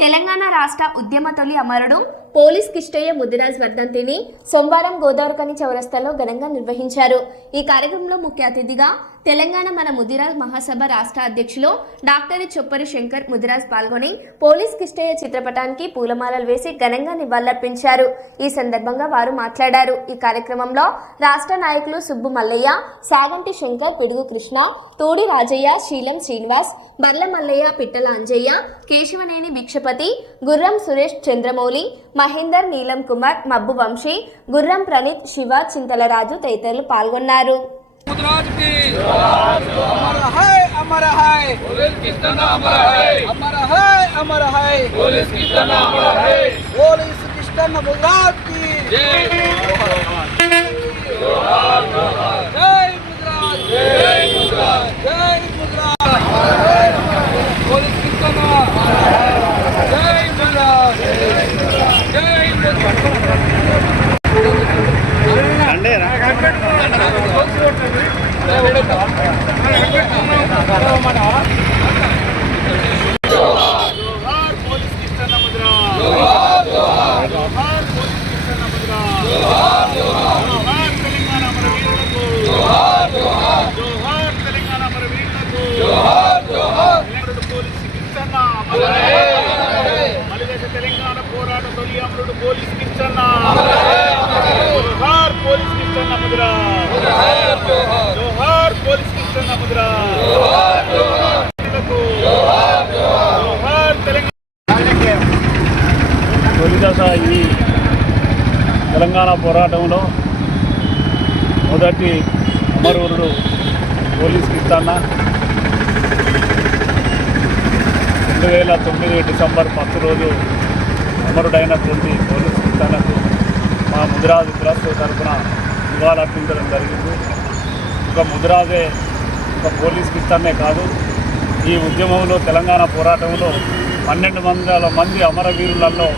తెలంగాణ రాష్ట్ర ఉద్యమ తొలి అమరుడు పోలీస్ కిష్టయ్య ముద్దిరాజ్ వర్ధంతిని సోమవారం గోదావరికని చౌరస్తాలో ఘనంగా నిర్వహించారు. ఈ కార్యక్రమంలో ముఖ్య అతిథిగా తెలంగాణ మన ముదిరాజ్ మహాసభ రాష్ట్ర అధ్యక్షులు డాక్టర్ చొప్పరి శంకర్ ముదిరాజ్ పాల్గొని పోలీస్ కిష్టయ్య చిత్రపటానికి పూలమాలలు వేసి ఘనంగా నివాళులర్పించారు. ఈ సందర్భంగా వారు మాట్లాడారు. ఈ కార్యక్రమంలో రాష్ట్ర నాయకులు సుబ్బు మల్లయ్య సాగంటి శంకర్ పిడుగు కృష్ణ తోడి రాజయ్య శీలం శ్రీనివాస్ బర్ల మల్లయ్య పిట్టల అంజయ్య కేశవనేని భిక్షపతి గుర్రం సురేష్ చంద్రమౌళి మహేందర్ నీలం కుమార్ మబ్బు వంశీ గుర్రం ప్రణీత్ శివ చింతలరాజు తదితరులు పాల్గొన్నారు. मुद्राज की अमर है अमर है पुलिस किस तरह अमर है अमर है अमर है पुलिस किस तरह अमर है पुलिस कृष्ण मुद्राज की जय जय ముద్రా జోహార్ పోలీస్ ముద్రా తెలంగాణ. తొలిదశ ఈ తెలంగాణ పోరాటంలో మొదటి అమరవరుడు పోలీస్ కిస్తాన్న రెండు వేల తొమ్మిది డిసెంబర్ పత్తు రోజు అమరుడైనటువంటి పోలీస్ కిస్తానకు మా ముదిరాజు కులస్తు తరఫున నివాళులర్పించడం జరిగింది. ఒక ముద్రాజే ఒక పోలీస్ కిస్తానే కాదు ఈ ఉద్యమంలో తెలంగాణ పోరాటంలో పన్నెండు వందల మంది అమరవీరులలో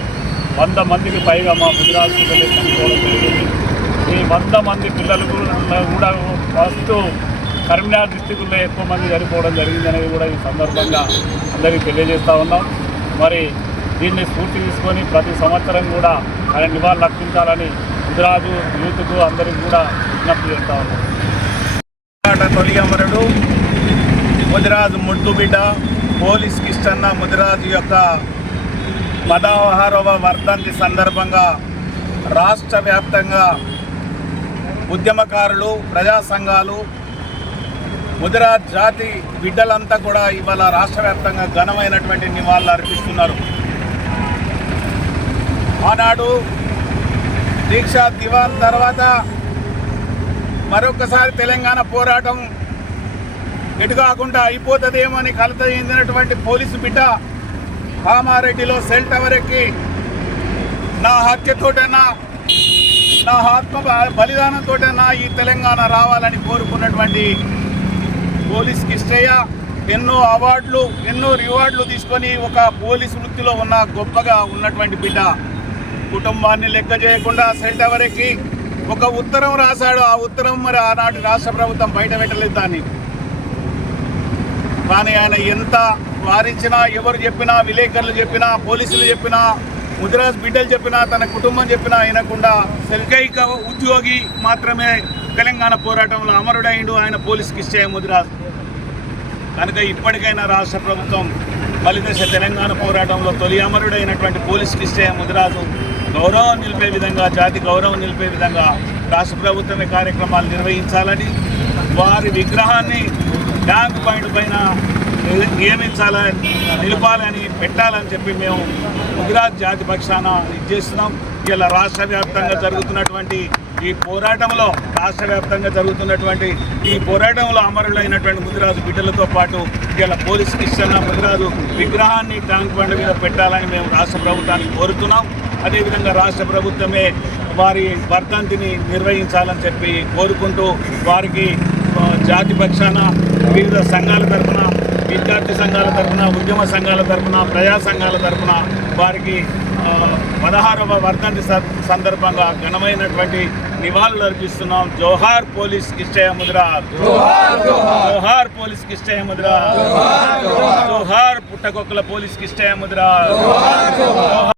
వంద మందికి పైగా మా గుజరాత్ పిల్లలు చనిపోవడం జరిగింది. ఈ వంద మంది పిల్లలు కూడా కూడా ఫస్ట్ కరీంనగర్ డిస్టిక్లో ఎక్కువ మంది చనిపోవడం జరిగింది అనేది కూడా ఈ సందర్భంగా అందరికీ తెలియజేస్తూ ఉన్నాం. మరి దీన్ని స్ఫూర్తి తీసుకొని ప్రతి సంవత్సరం కూడా ఆయన నివాళులు అర్పించాలని గుజరాజు యూత్కు అందరికీ కూడా విజ్ఞప్తి చేస్తా ఉన్నాం. తొలి అమరుడు ముదిరాజు ముద్దుబిడ్డ పోలీస్ కిష్టన్న ముదిరాజు యొక్క పదహారవ వర్ధంతి సందర్భంగా రాష్ట్ర వ్యాప్తంగా ఉద్యమకారులు ప్రజా సంఘాలు ముదిరాజ్ జాతి బిడ్డలంతా కూడా ఇవాళ రాష్ట్ర వ్యాప్తంగా ఘనమైనటువంటి నివాళులు అర్పిస్తున్నారు. ఆనాడు దీక్షా దివాన్ తర్వాత మరొకసారి తెలంగాణ పోరాటం ఎటు కాకుండా అయిపోతుందేమో అని కలత చెందినటువంటి పోలీసు బిడ్డ కామారెడ్డిలో సెల్ టవర్ ఎక్కి నా హత్యతోటైనా నా ఆత్మ బలిదానంతోటైనా ఈ తెలంగాణ రావాలని కోరుకున్నటువంటి పోలీస్ కిష్టయ్య ఎన్నో అవార్డులు ఎన్నో రివార్డులు తీసుకొని ఒక పోలీస్ వృత్తిలో ఉన్న గొప్పగా ఉన్నటువంటి బిడ్డ. కుటుంబాన్ని లెక్క చేయకుండా సెల్ టవర్ ఎక్కి ఒక ఉత్తరం రాశాడు. ఆ ఉత్తరం మరి ఆనాటి రాష్ట్ర ప్రభుత్వం బయట పెట్టలేదు దాన్ని. కానీ ఆయన ఎంత వారించినా ఎవరు చెప్పినా విలేకరులు చెప్పినా పోలీసులు చెప్పినా ముదిరాజ్ బిడ్డలు చెప్పినా తన కుటుంబం చెప్పినా వినకుండా సెల్కైక ఉద్యోగి మాత్రమే తెలంగాణ పోరాటంలో అమరుడైండు ఆయన పోలీసుకి ఇచ్చే ముదిరాజ్. కనుక ఇప్పటికైనా రాష్ట్ర ప్రభుత్వం బలిదశ తెలంగాణ పోరాటంలో తొలి అమరుడైనటువంటి పోలీస్ కిష్టయ్య ముదిరాజు. గౌరవం నిలిపే విధంగా జాతి గౌరవం నిలిపే విధంగా రాష్ట్ర ప్రభుత్వమే కార్యక్రమాలు నిర్వహించాలని వారి విగ్రహాన్ని ట్యాంక్ పాయింట్ పైన నియమించాలని నిలపాలని పెట్టాలని చెప్పి మేము గుజరాత్ జాతి పక్షాన ఇచ్చేస్తున్నాం ఇలా రాష్ట్ర వ్యాప్తంగా జరుగుతున్నటువంటి ఈ పోరాటంలో రాష్ట్ర వ్యాప్తంగా జరుగుతున్నటువంటి ఈ పోరాటంలో అమరులైనటువంటి ముదిరాజు బిడ్డలతో పాటు ఇలా పోలీస్ కిషన్ ముదిరాజు విగ్రహాన్ని ట్యాంక్ బండ్ మీద పెట్టాలని మేము రాష్ట్ర ప్రభుత్వాన్ని కోరుతున్నాం. అదేవిధంగా రాష్ట్ర ప్రభుత్వమే వారి వర్ధంతిని నిర్వహించాలని చెప్పి కోరుకుంటూ వారికి జాతి పక్షాన వివిధ సంఘాల తరఫున విద్యార్థి సంఘాల తరఫున ఉద్యమ సంఘాల తరఫున ప్రజా సంఘాల తరఫున వారికి పదహారవ వర్ధంతి సందర్భంగా ఘనమైనటువంటి నివాళులు అర్పిస్తున్నాం. జోహార్ పోలీస్ కిష్టయ ముద్ర జోహార్ పోలీస్ కిష్టయ ముద్ర జోహార్ పుట్టకొక్కల పోలీస్ కిష్టయ ముద్ర